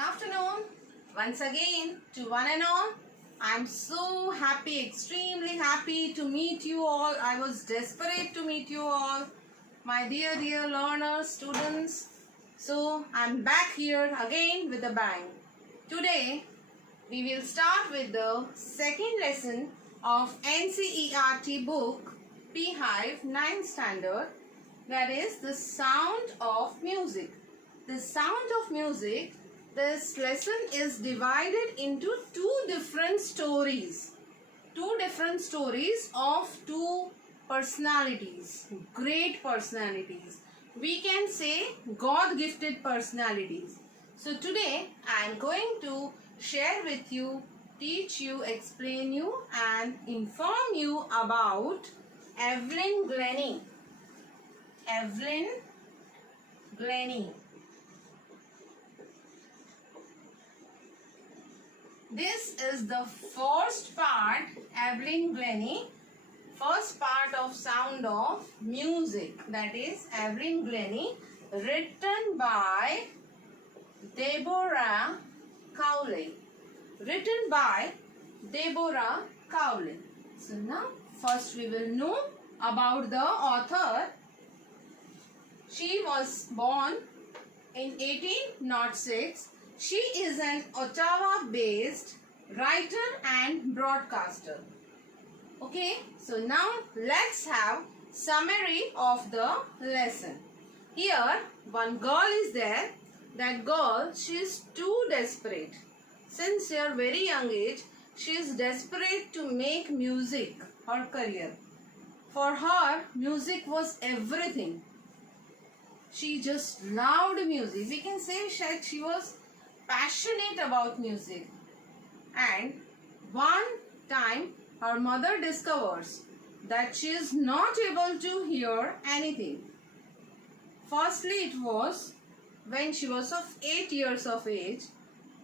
afternoon once again to one and all. I'm so happy, extremely happy to meet you all. I was desperate to meet you all, my dear learners, students. So I'm back here again with a bang. Today we will start with the second lesson of NCERT book Beehive 9th standard, that is the sound of music. The sound of music, this lesson is divided into two different stories. Two different stories of two personalities, great personalities. We can say God-gifted personalities. So today I am going to share with you, teach you, explain you and inform you about Evelyn Glennie. Evelyn Glennie. This is the first part, Evelyn Glennie, first part of Sound of Music, that is Evelyn Glennie, written by Deborah Cowley. Written by Deborah Cowley. So now first we will know about the author. She was born in 1806. She is an Ottawa-based writer and broadcaster. Okay, so now let's have summary of the lesson. Here, one girl is there. That girl, she is too desperate. Since her very young age, she is desperate to make music her career. For her, music was everything. She just loved music. We can say that she was passionate about music. And one time her mother discovers that she is not able to hear anything. Firstly, it was when she was of 8 years of age,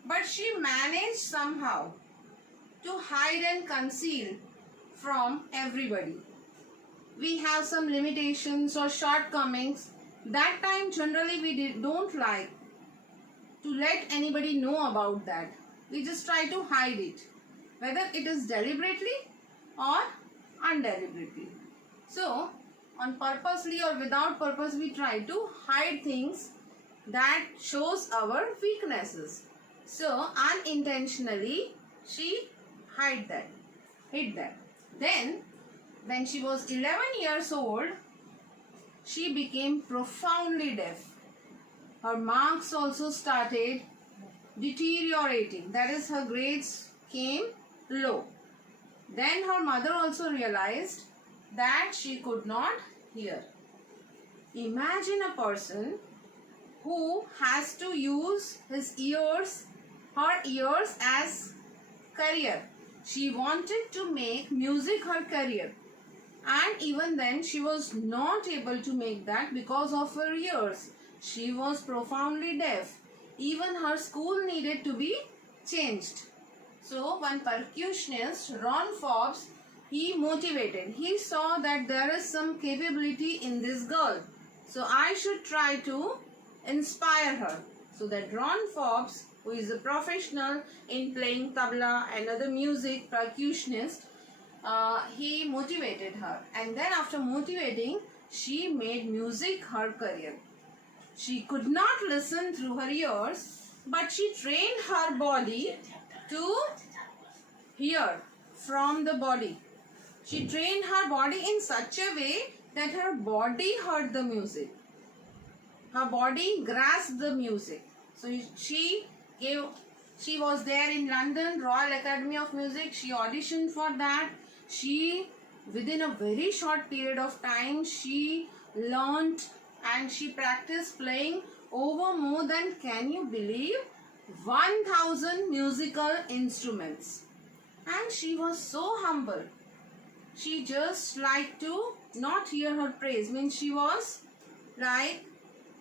but she managed somehow to hide and conceal from everybody. We have some limitations or shortcomings. That time generally we don't like to let anybody know about that. We just try to hide it, whether it is deliberately or undeliberately. So, on purposely or without purpose, we try to hide things that shows our weaknesses. So, unintentionally, she hid that. Then, when she was 11 years old, she became profoundly deaf. Her marks also started deteriorating. That is, her grades came low. Then her mother also realized that she could not hear. Imagine a person who has to use her ears as career. She wanted to make music her career. And even then she was not able to make that because of her ears. She was profoundly deaf. Even her school needed to be changed. So one percussionist, Ron Forbes, he motivated. He saw that there is some capability in this girl. So I should try to inspire her. So that Ron Forbes, who is a professional in playing tabla and other music, percussionist, he motivated her. And then after motivating, she made music her career. She could not listen through her ears, but she trained her body to hear from the body. She trained her body in such a way that her body heard the music. Her body grasped the music. So she was there in London, Royal Academy of Music. She auditioned for that. Within a very short period of time, she learned and she practiced playing over more than, can you believe, 1000 musical instruments. And she was so humble. She just liked to not hear her praise. Means she was like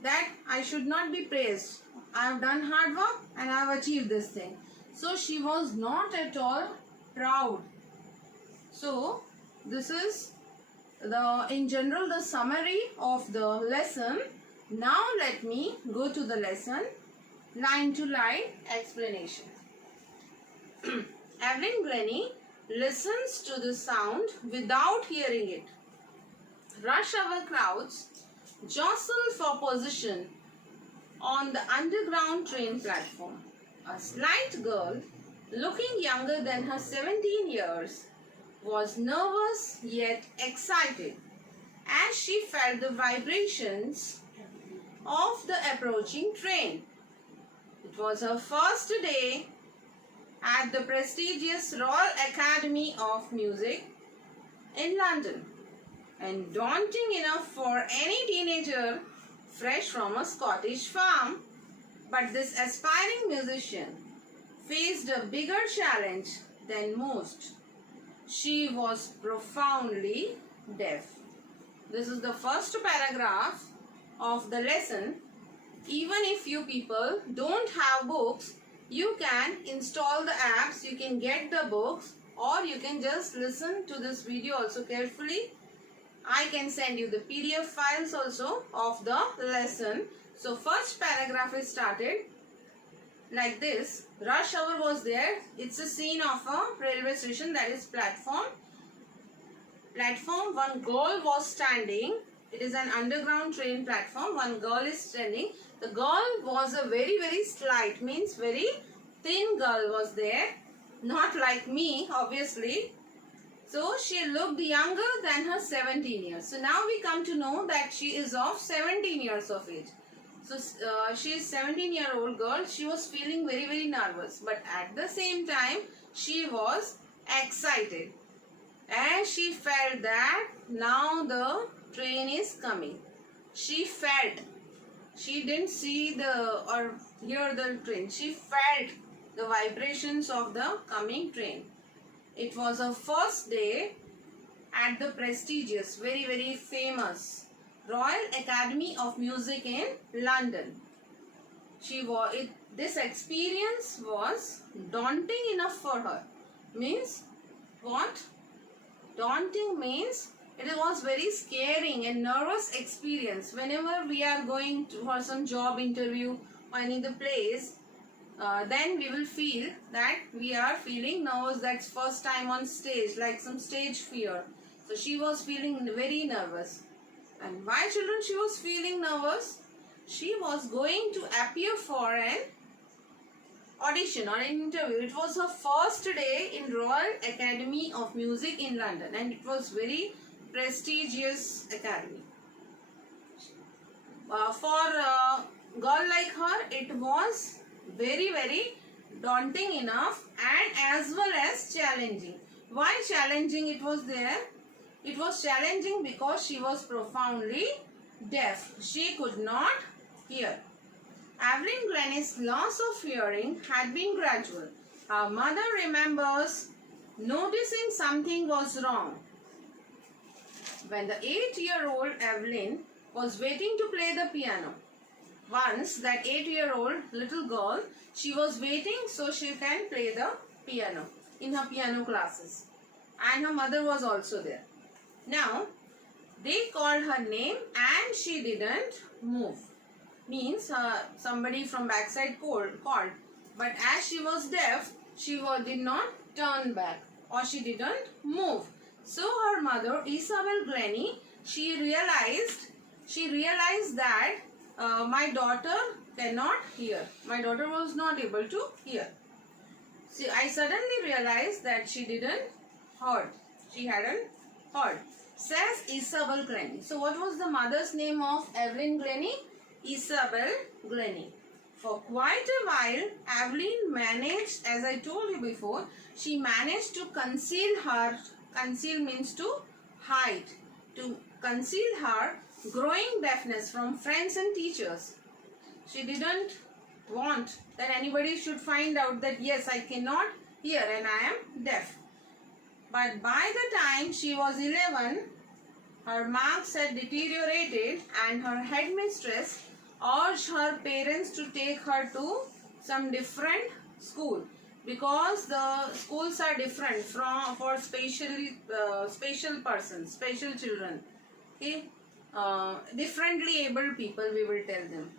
that, I should not be praised. I have done hard work and I have achieved this thing. So she was not at all proud. So this is in general the summary of the lesson. Now let me go to the lesson. line to line explanation. Evelyn Glennie listens to the sound without hearing it. Rush hour crowds jostle for position on the underground train platform. A slight girl, looking younger than her 17 years, was nervous yet excited as she felt the vibrations of the approaching train. It was her first day at the prestigious Royal Academy of Music in London, and daunting enough for any teenager fresh from a Scottish farm. But this aspiring musician faced a bigger challenge than most. She was profoundly deaf. This is the first paragraph of the lesson. Even if you people don't have books, you can install the apps, you can get the books, or you can just listen to this video also carefully. I can send you the PDF files also of the lesson. So first paragraph is started like this. Rush hour was there. It's a scene of a railway station, that is platform. One girl was standing. It is an underground train platform. One girl is standing. The girl was a very slight, means very thin girl was there. Not like me, obviously. So she looked younger than her 17 years. So now we come to know that she is of 17 years of age. So she is 17-year-old girl. She was feeling very nervous. But at the same time, she was excited. And she felt that now the train is coming. She felt. She didn't see the or hear the train. She felt the vibrations of the coming train. It was her first day at the prestigious, very famous Royal Academy of Music in London. This experience was daunting enough for her. Means what? Daunting means it was very scaring and nervous experience. Whenever we are going for some job interview or any other place, then we will feel that we are feeling nervous. That's first time on stage, like some stage fear. So she was feeling very nervous. And why, children, she was feeling nervous? She was going to appear for an audition or an interview. It was her first day in Royal Academy of Music in London, and it was very prestigious academy. For a girl like her, it was very daunting enough and as well as challenging. Why challenging it was there? It was challenging because she was profoundly deaf. She could not hear. Evelyn Glennie's loss of hearing had been gradual. Her mother remembers noticing something was wrong when the 8-year-old Evelyn was waiting to play the piano. Once that 8-year-old little girl, she was waiting so she can play the piano in her piano classes, and her mother was also there. Now they called her name and she didn't move. Means somebody from backside called, but as she was deaf, she did not turn back or she didn't move. So her mother, Isabel Glennie, she realized that my daughter cannot hear. My daughter was not able to hear. See, I suddenly realized that she didn't heard. She hadn't heard. Says Isabel Glennie. So what was the mother's name of Evelyn Glennie? Isabel Glennie. For quite a while, Evelyn managed, as I told you before, she managed to conceal means to hide, to conceal her growing deafness from friends and teachers. She didn't want that anybody should find out that yes, I cannot hear and I am deaf. But by the time she was 11, her marks had deteriorated and her headmistress urged her parents to take her to some different school, because the schools are different for special persons, special children, okay, differently able people, we will tell them.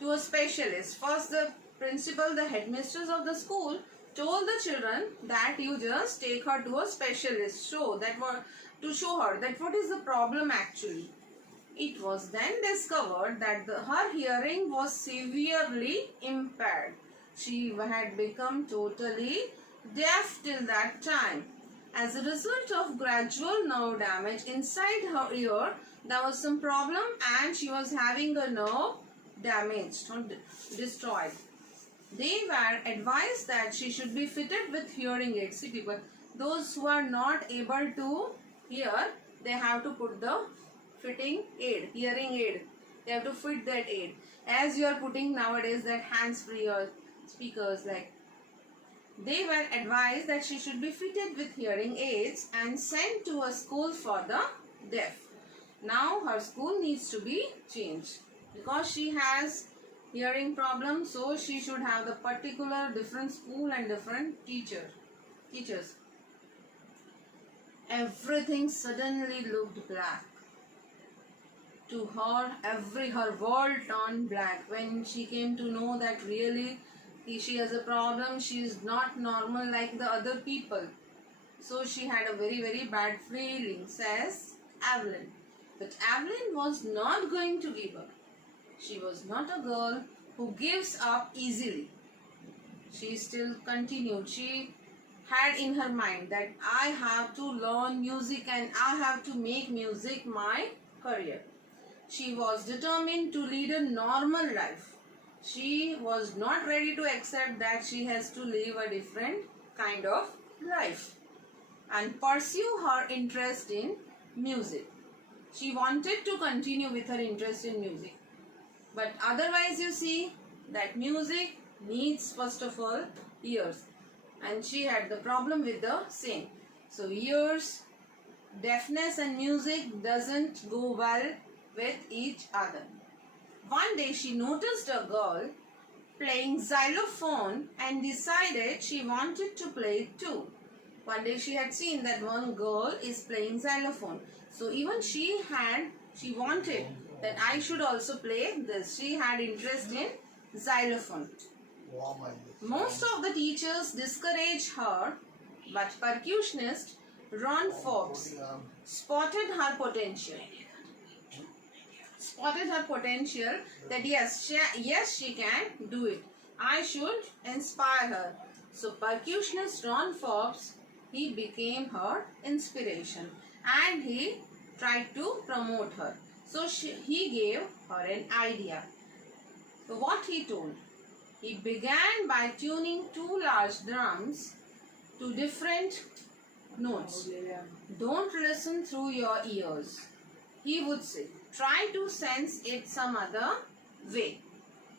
to a specialist. First, the principal, the headmistress of the school, told the children that you just take her to a specialist, to show her that what is the problem actually. It was then discovered that her hearing was severely impaired. She had become totally deaf till that time. As a result of gradual nerve damage inside her ear, there was some problem and she was having a nerve damaged or destroyed. They were advised that she should be fitted with hearing aids. See people, those who are not able to hear, they have to put the fitting aid, hearing aid. They have to fit that aid. As you are putting nowadays that hands-free or speakers, like, they were advised that she should be fitted with hearing aids and sent to a school for the deaf. Now her school needs to be changed because she has hearing problem, so she should have the particular different school and different teachers. Everything suddenly looked black. To her, her world turned black when she came to know that really she has a problem. She is not normal like the other people. So she had a very, very bad feeling, says Evelyn. But Evelyn was not going to give up. She was not a girl who gives up easily. She still continued. She had in her mind that I have to learn music and I have to make music my career. She was determined to lead a normal life. She was not ready to accept that she has to live a different kind of life and pursue her interest in music. She wanted to continue with her interest in music. But otherwise, you see that music needs first of all ears, and she had the problem with the same. So ears, deafness and music doesn't go well with each other. One day she noticed a girl playing xylophone and decided she wanted to play it too. One day she had seen that one girl is playing xylophone. So even she wanted that I should also play this. She had interest in xylophone. Most of the teachers discouraged her, but percussionist Ron Forbes spotted her potential. That yes, she can do it. I should inspire her. So percussionist Ron Forbes, he became her inspiration and he tried to promote her. So he gave her an idea. So what he told? He began by tuning two large drums to different notes. Don't listen through your ears, he would say. Try to sense it some other way,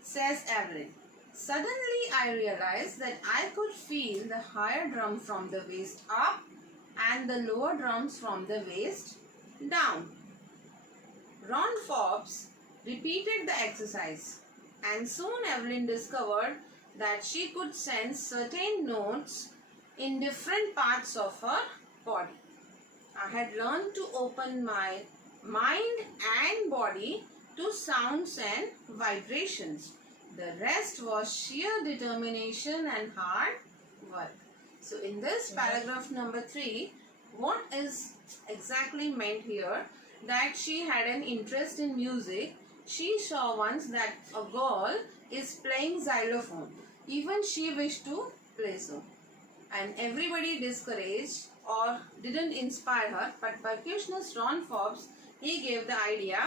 says Evelyn. Suddenly I realized that I could feel the higher drum from the waist up and the lower drums from the waist down. Ron Forbes repeated the exercise, and soon Evelyn discovered that she could sense certain notes in different parts of her body. I had learned to open my mind and body to sounds and vibrations. The rest was sheer determination and hard work. So in this paragraph number 3, what is exactly meant here? That she had an interest in music. She saw once that a girl is playing xylophone. Even she wished to play so. And everybody discouraged or didn't inspire her. But percussionist Ron Forbes, he gave the idea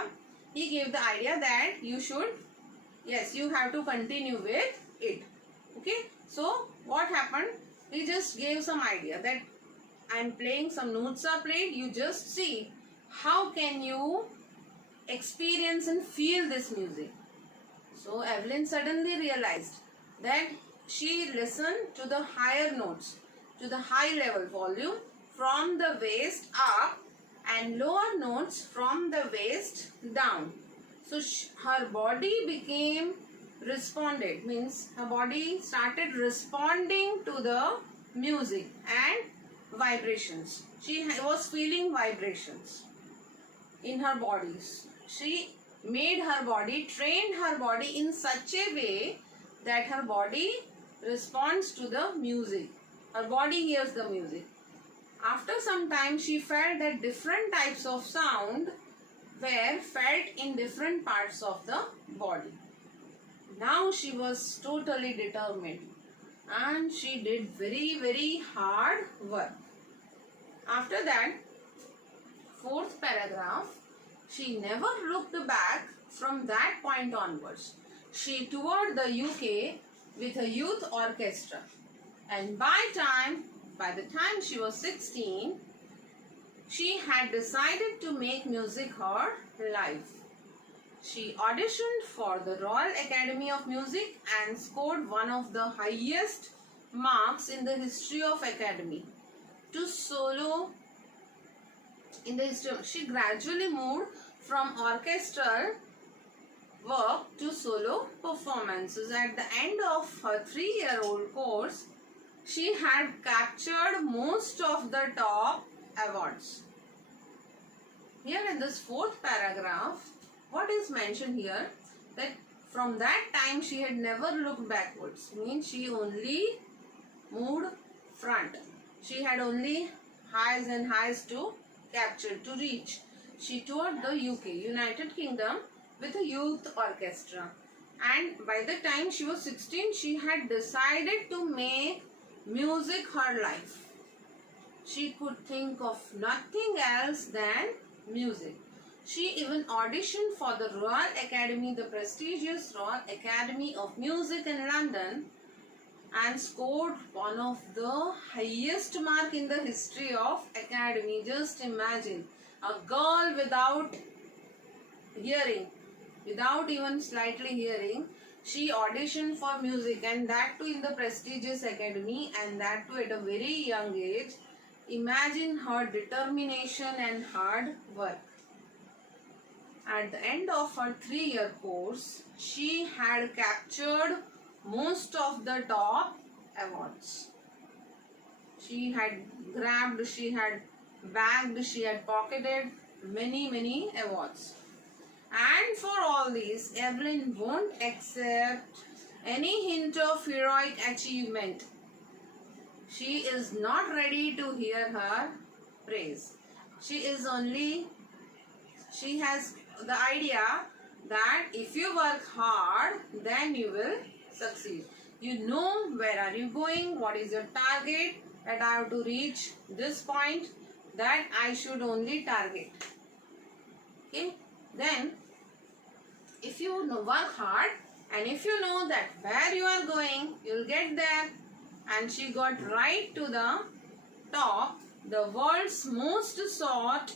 that you should, yes, you have to continue with it. Okay. So what happened? He just gave some idea that I'm playing, some notes are played. You just see how can you experience and feel this music. So Evelyn suddenly realized that she listened to the higher notes, to the high level volume from the waist up and lower notes from the waist down. So her body responded, means her body started responding to the music and vibrations. She was feeling vibrations in her body. She made her body, trained her body in such a way that her body responds to the music. Her body hears the music. After some time, she felt that different types of sound were felt in different parts of the body. Now she was totally determined and she did very hard work. After that, fourth paragraph, she never looked back from that point onwards. She toured the UK with a youth orchestra, and by the time she was 16, she had decided to make music her life. She auditioned for the Royal Academy of Music and scored one of the highest marks in the history of Academy. To solo in the history, she gradually moved from orchestral work to solo performances. At the end of her 3-year-old course, she had captured most of the top awards. Here in this fourth paragraph, what is mentioned here, that from that time she had never looked backwards, means she only moved front. She had only highs and highs to capture, to reach. She toured the UK, United Kingdom, with a youth orchestra, and by the time she was 16, she had decided to make music her life. She could think of nothing else than music. She even auditioned for the Royal Academy, the prestigious Royal Academy of Music in London, and scored one of the highest mark in the history of Academy. Just imagine, a girl without hearing, without even slightly hearing, she auditioned for music, and that too in the prestigious academy, and that too at a very young age. Imagine her determination and hard work. At the end of her 3-year course, she had captured most of the top awards. She had grabbed, she had bagged, she had pocketed many awards. And for all these, Evelyn won't accept any hint of heroic achievement. She is not ready to hear her praise. She has the idea that if you work hard, then you will succeed. You know where are you going, what is your target, that I have to reach this point, that I should only target. Okay, then if you work hard and if you know that where you are going, you will get there. And she got right to the top, the world's most sought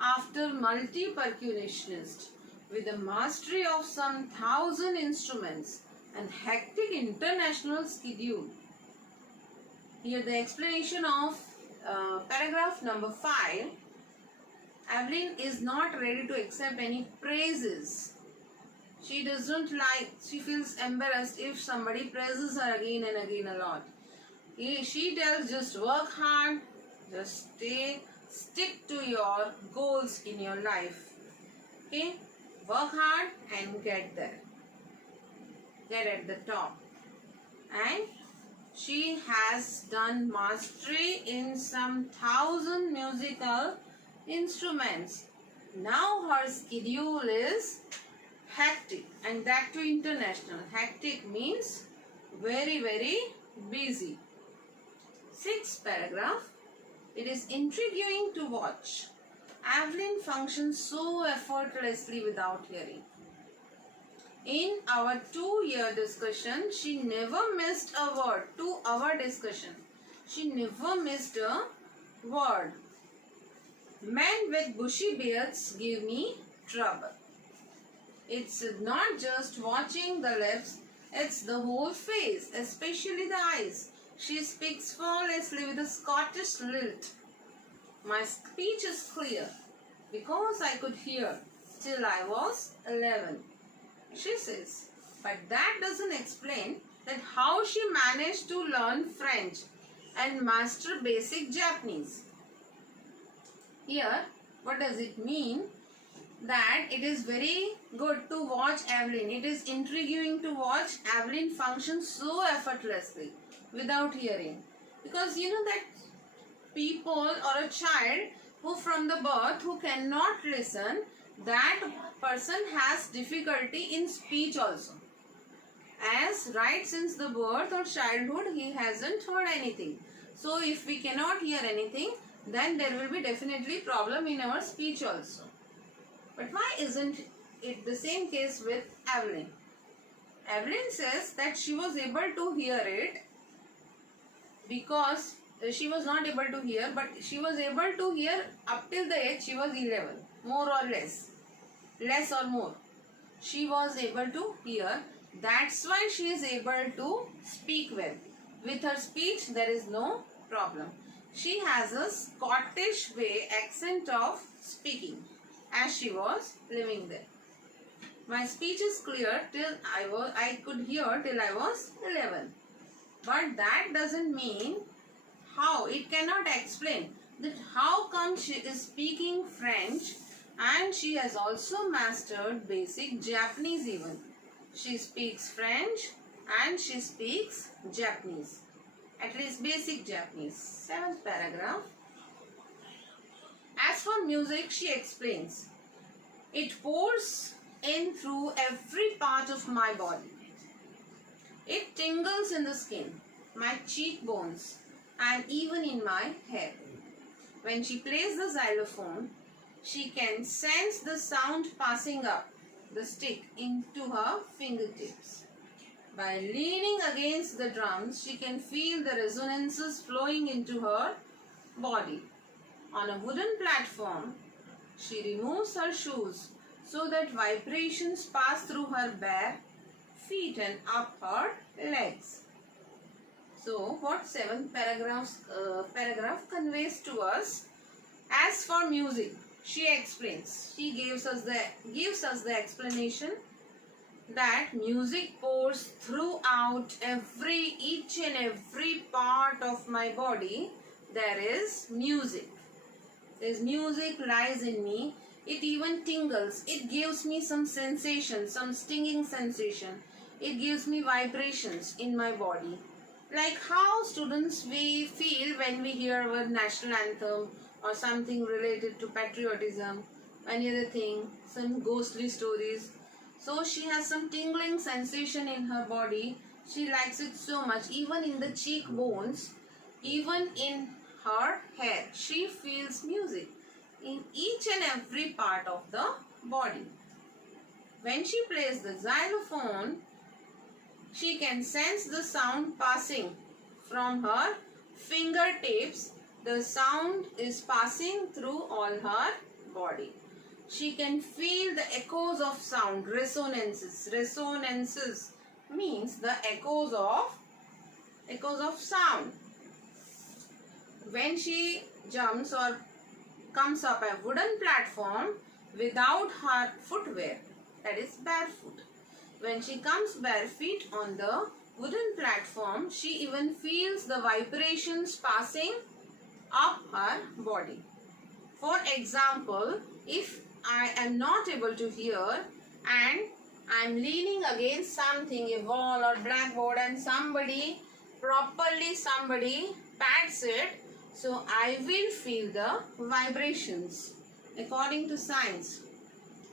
after multi-percussionist, with a mastery of some 1,000 instruments and hectic international schedule. Here the explanation of paragraph number 5. Evelyn is not ready to accept any praises. She doesn't like, she feels embarrassed if somebody praises her again and again a lot. She tells, just work hard, just stick to your goals in your life. Okay, work hard and get there, get at the top. And she has done mastery in some 1,000 musical instruments. Now her schedule is hectic, and that too international. Hectic means very busy. 6th paragraph. It is intriguing to watch. Evelyn functions so effortlessly without hearing. In our 2-year discussion, she never missed a word. 2-hour discussion, she never missed a word. Men with bushy beards give me trouble. It's not just watching the lips, it's the whole face, especially the eyes. She speaks flawlessly with a Scottish lilt. My speech is clear because I could hear till I was 11. She says, but that doesn't explain that how she managed to learn French and master basic Japanese. Here, what does it mean? that it is very good to watch Evelyn. It is intriguing to watch Evelyn function so effortlessly without hearing. Because you know that people or a child who from the birth who cannot listen, that person has difficulty in speech also. As right since the birth or childhood he hasn't heard anything. So if we cannot hear anything, then there will be definitely problem in our speech also. But why isn't it the same case with Evelyn? Evelyn says that she was able to hear it because she was not able to hear, but she was able to hear up till the age she was 11, more or less or more. She was able to hear. That's why she is able to speak well. With her speech, there is no problem. She has a Scottish way accent of speaking as she was living there. My speech is clear till I could hear till I was 11. But that doesn't mean how. It cannot explain that how come she is speaking French and she has also mastered basic Japanese even. She speaks French and she speaks Japanese. At least basic Japanese. 7th paragraph. As for music, she explains, it pours in through every part of my body. It tingles in the skin, my cheekbones, and even in my hair. When she plays the xylophone, she can sense the sound passing up the stick into her fingertips. By leaning against the drums, she can feel the resonances flowing into her body. On a wooden platform, she removes her shoes so that vibrations pass through her bare feet and up her legs. So, what 7th paragraph conveys to us? As for music, she explains. She gives us the explanation that music pours throughout each and every part of my body. There is music. This music lies in me. It even tingles. It gives me some sensation, some stinging sensation. It gives me vibrations in my body. Like how students we feel when we hear our national anthem or something related to patriotism, any other thing, some ghostly stories. So she has some tingling sensation in her body. She likes it so much. Even in the cheekbones, even in her hair, she feels music in each and every part of the body. When she plays the xylophone, she can sense the sound passing from her fingertips. The sound is passing through all her body. She can feel the echoes of sound, resonances. Resonances means the echoes of sound. When she jumps or comes up a wooden platform without her footwear, that is barefoot. When she comes bare feet on the wooden platform, she even feels the vibrations passing up her body. For example, if I am not able to hear and I am leaning against something, a wall or blackboard, and somebody pats it, so I will feel the vibrations according to science.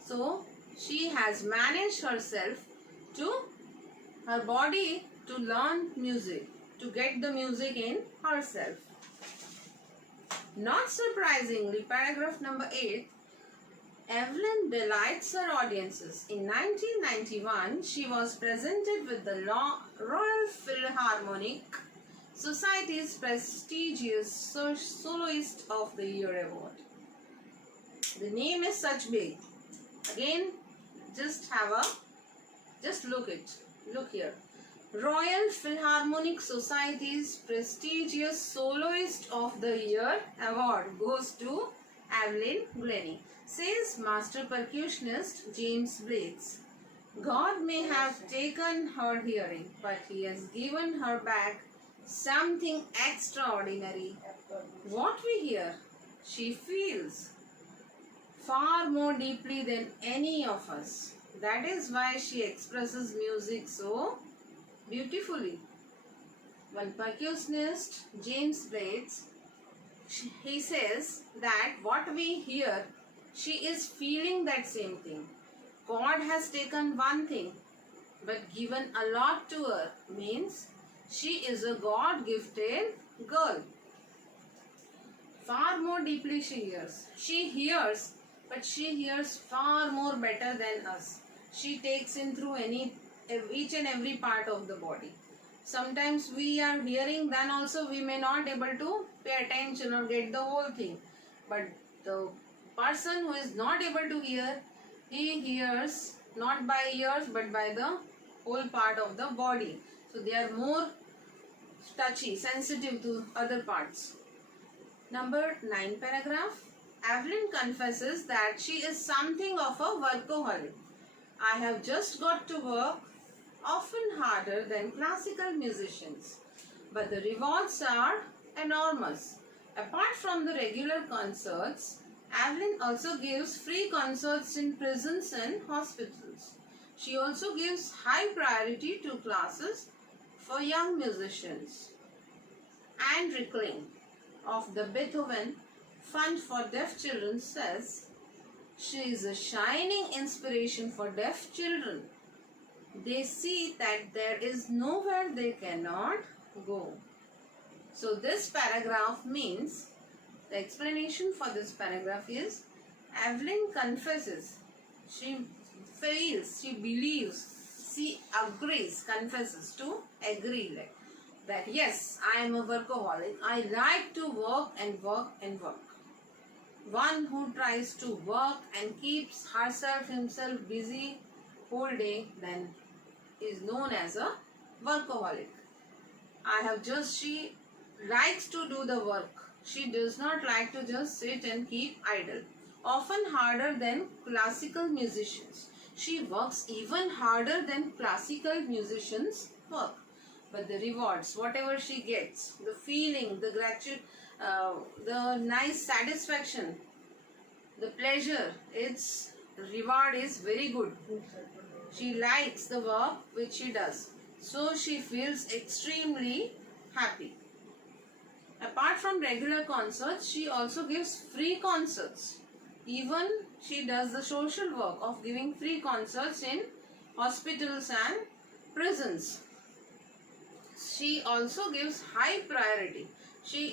So she has managed her body to learn music, to get the music in herself. Not surprisingly, paragraph number 8, Evelyn delights her audiences. In 1991, she was presented with the Royal Philharmonic Society's prestigious Soloist of the Year award. The name is such big. Again, just look here. Royal Philharmonic Society's prestigious Soloist of the Year award goes to Evelyn Glennie, says master percussionist James Blades. God may have taken her hearing, but he has given her back something extraordinary. What we hear, she feels. far more deeply than any of us. That is why she expresses music so beautifully. One percussionist, James Blades, he says that what we hear, she is feeling that same thing. God has taken one thing but given a lot to her, means she is a God-gifted girl. Far more deeply she hears. She hears, but she hears far more better than us. She takes in through each and every part of the body. Sometimes we are hearing, then also we may not able to pay attention or get the whole thing. But the person who is not able to hear, he hears not by ears but by the whole part of the body. So they are more touchy, sensitive to other parts. Number 9 paragraph. Evelyn confesses that she is something of a workaholic. I have just got to work, often harder than classical musicians, but the rewards are enormous. Apart from the regular concerts, Evelyn also gives free concerts in prisons and hospitals. She also gives high priority to classes for young musicians. Anne Rickling of the Beethoven Fund for Deaf Children says, she is a shining inspiration for deaf children. They see that there is nowhere they cannot go. So this paragraph means, the explanation for this paragraph is, Evelyn confesses, she feels, she believes, she agrees, confesses to agree like that yes, I am a workaholic. I like to work and work and work. One who tries to work and keeps himself busy whole day then is known as a workaholic. She likes to do the work. She does not like to just sit and keep idle. Often harder than classical musicians. She works even harder than classical musicians work. But the rewards, whatever she gets, the feeling, the gratitude, the nice satisfaction, the pleasure, its reward is very good. She likes the work which she does. So she feels extremely happy. Apart from regular concerts, she also gives free concerts. Even she does the social work of giving free concerts in hospitals and prisons. She also gives high priority.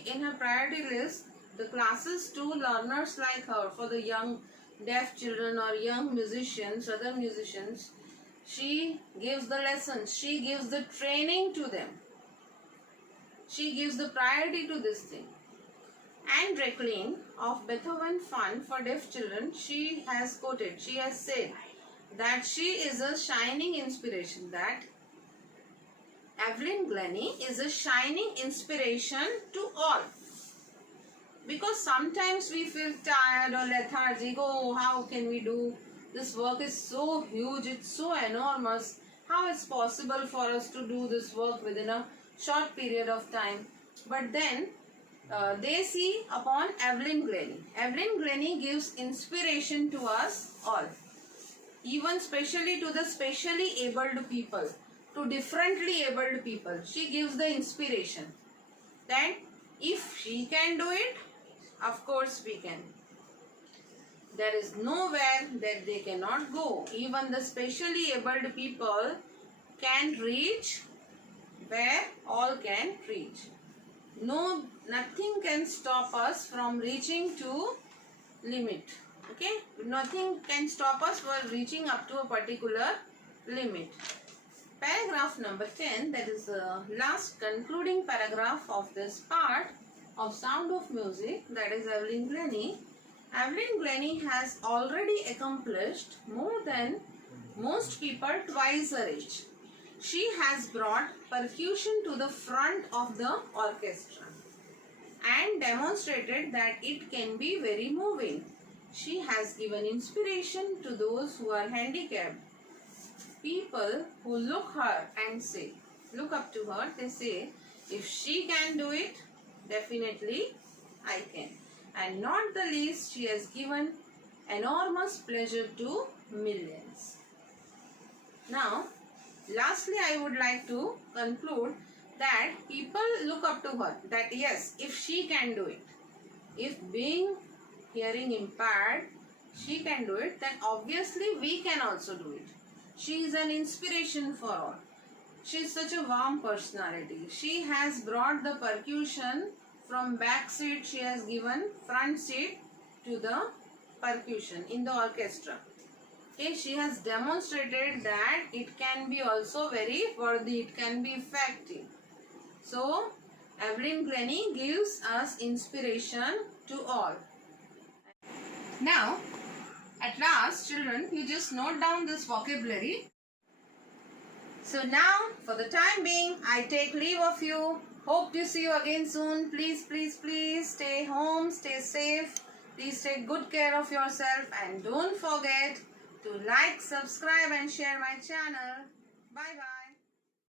In her priority list, the classes to learners like her, for the young deaf children or young musicians, other musicians, she gives the lessons, she gives the training to them. She gives the priority to this thing. Anne Rickling of Beethoven Fund for Deaf Children, she has said that she is a shining inspiration, that Evelyn Glennie is a shining inspiration to all. Because sometimes we feel tired or lethargic. Oh, how can we do? This work is so huge, it's so enormous. How is possible for us to do this work within a short period of time? But then they see upon Evelyn Glennie. Evelyn Glennie gives inspiration to us all. Even specially to the specially abled people, to differently abled people. She gives the inspiration that if she can do it, of course we can. There is nowhere that they cannot go. Even the specially abled people can reach where all can reach. Nothing can stop us from reaching to limit. Okay? Nothing can stop us from reaching up to a particular limit. Paragraph number 10, that is the last concluding paragraph of this part of Sound of Music, that is Evelyn Glennie. Evelyn Glennie has already accomplished more than most people twice her age. She has brought percussion to the front of the orchestra and demonstrated that it can be very moving. She has given inspiration to those who are handicapped. People who look up to her, they say, if she can do it, definitely I can. And not the least, she has given enormous pleasure to millions. Now, lastly, I would like to conclude that people look up to her, that yes, if she can do it, if being hearing impaired, she can do it, then obviously we can also do it. She is an inspiration for all. She is such a warm personality. She has brought the percussion from back seat, she has given front seat to the percussion in the orchestra. Okay, she has demonstrated that it can be also very worthy, it can be effective. So, Evelyn Glennie gives us inspiration to all. Now, at last, children, you just note down this vocabulary. So now, for the time being, I take leave of you. Hope to see you again soon. Please, please, please stay home, stay safe. Please take good care of yourself and don't forget to like, subscribe and share my channel. Bye-bye.